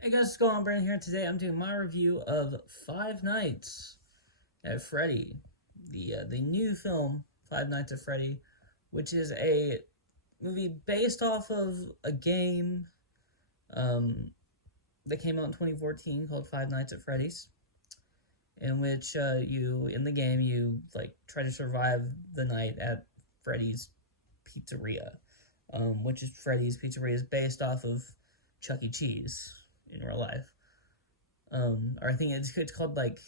Hey guys, what's going on? Brandon here. Today I'm doing my review of Five Nights at Freddy, the new film Five Nights at Freddy, which is a movie based off of a game um, that came out in 2014 called Five Nights at Freddy's, in which you in the game you like try to survive the night at Freddy's Pizzeria, which is Freddy's Pizzeria is based off of Chuck E. Cheese in real life. Or I think it's called like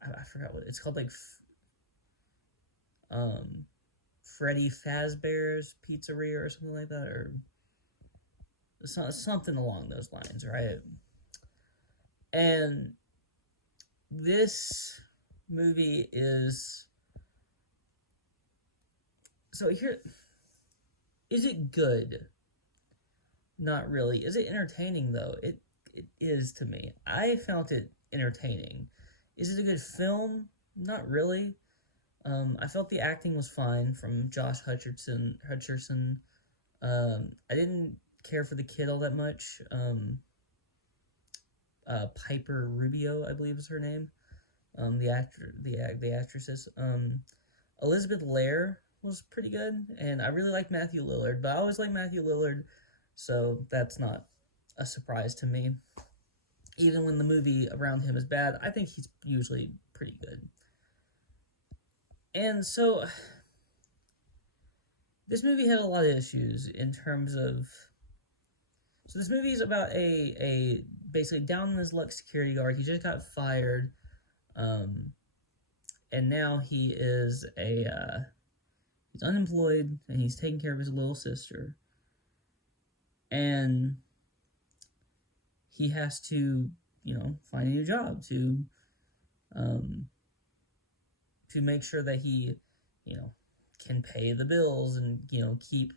I forgot what it's called, like um, Freddy Fazbear's Pizzeria or something like that, or something along those lines, right? And this movie is so here. Is it good? Not really. Is it entertaining though? It is to me. I found it entertaining. Is it a good film? Not really. I felt the acting was fine from Josh Hutcherson. I didn't care for the kid all that much. Piper Rubio, I believe is her name. The actresses. Elizabeth Lair was pretty good, and I really like Matthew Lillard, but I always like Matthew Lillard, so that's not a surprise to me. Even when the movie around him is bad, I think he's usually pretty good. And so this movie had a lot of issues in terms of. So this movie is about a basically down in his luck security guard. He just got fired, um, and now he is he's unemployed and he's taking care of his little sister, and he has to find a new job um, to make sure that he you know can pay the bills and keep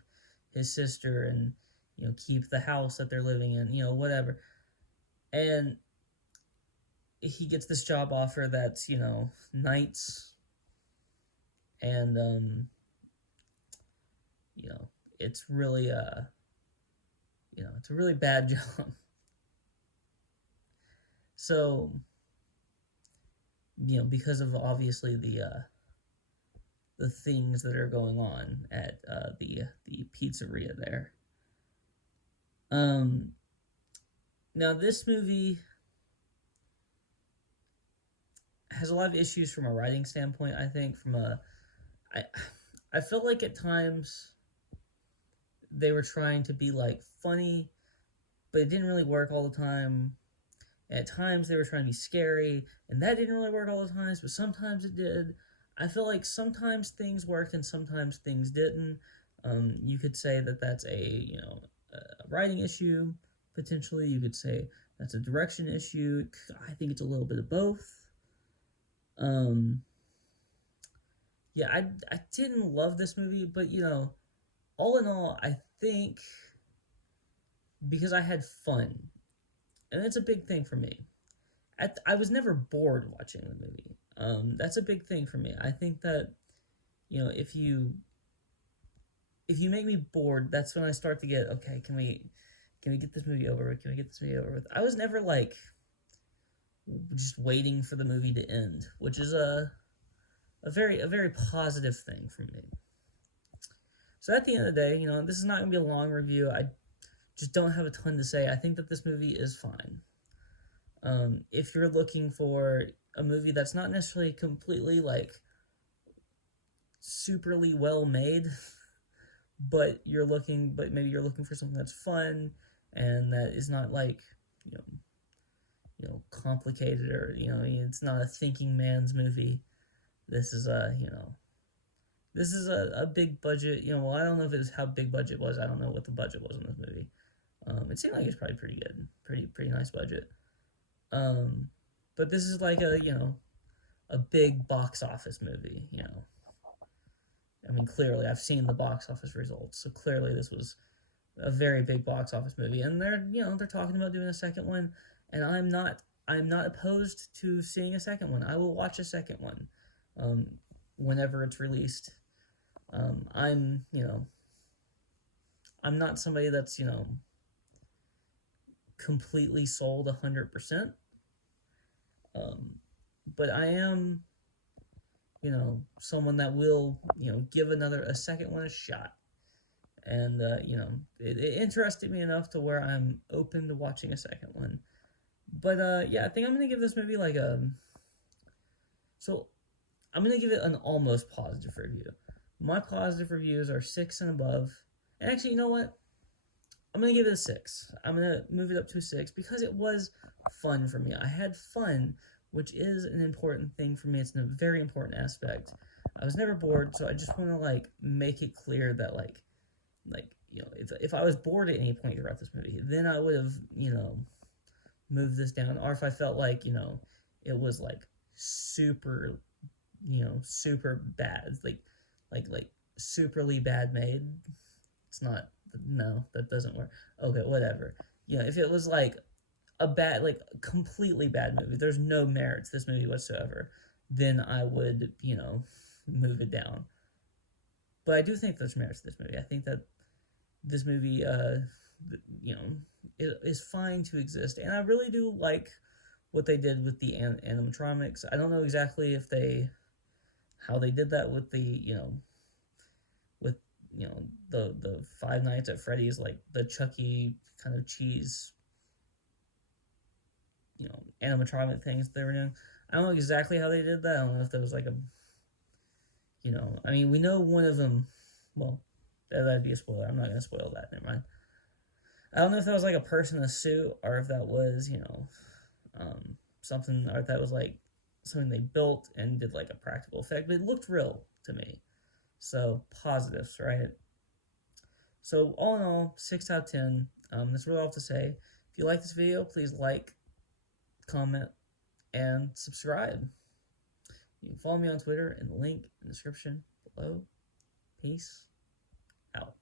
his sister and keep the house that they're living in, whatever. And he gets this job offer that's nights, and you know it's really it's a really bad job. So because of obviously the things that are going on at the pizzeria there. um Now this movie has a lot of issues from a writing standpoint. I think from a I I felt like at times they were trying to be like funny, but it didn't really work all the time. And at times they were trying to be scary, and that didn't really work all the times, but sometimes it did. I feel like sometimes things worked and sometimes things didn't. You could say that that's a writing issue potentially. You could say that's a direction issue. I think it's a little bit of both. Um, yeah, I didn't love this movie, but all in all, I think because I had fun, and it's a big thing for me. I was never bored watching the movie. That's a big thing for me. I think that if you make me bored, that's when I start to get okay. Can we get this movie over with? Can we get this movie over with? I was never like just waiting for the movie to end, which is a very positive thing for me. So at the end of the day, this is not gonna be a long review. I just don't have a ton to say. I think that this movie is fine. If you're looking for a movie that's not necessarily completely like superly well made, but maybe you're looking for something that's fun and that is not like you know complicated, or it's not a thinking man's movie. This is a big budget. Well, I don't know if it's how big budget was. I don't know what the budget was in this movie. It seemed like it was probably pretty good, pretty nice budget. Um, but this is like a big box office movie. I mean, clearly I've seen the box office results, so clearly this was a very big box office movie, and they're talking about doing a second one, and I'm not opposed to seeing a second one. I will watch a second one, um, whenever it's released. I'm I'm not somebody that's completely sold 100%. Um, but I am, someone that will, give a second one a shot. And, it interested me enough to where I'm open to watching a second one. But, yeah, I think I'm going to give this movie like a. So, I'm going to give it an almost positive review. My positive reviews are 6 and above. And actually, you know what? I'm going to give it a 6. I'm going to move it up to a 6 because it was fun for me. I had fun, which is an important thing for me. It's a very important aspect. I was never bored, so I just want to, like, make it clear that, like, if I was bored at any point throughout this movie, then I would have, moved this down. Or if I felt like, it was, like, super, super bad. Like, superly bad made. It's not, no, that doesn't work. Okay, whatever. If it was, like, a bad, like, completely bad movie, there's no merit to this movie whatsoever, then I would, move it down. But I do think there's merit to this movie. I think that this movie, is fine to exist, and I really do like what they did with the animatronics. I don't know exactly how they did that with with the Five Nights at Freddy's, like the Chucky kind of cheese, animatronic things they were doing. I don't know exactly how they did that. I don't know if there was like a, I mean, we know one of them. Well, that'd be a spoiler. I'm not gonna spoil that. Never mind. I don't know if that was like a person in a suit or if that was, something, or if that was like something they built and did like a practical effect, but it looked real to me. So positives, right? So all in all, 6 out of 10. That's really all I have to say. If you like this video, please like, comment, and subscribe. You can follow me on Twitter in the link in the description below. Peace out.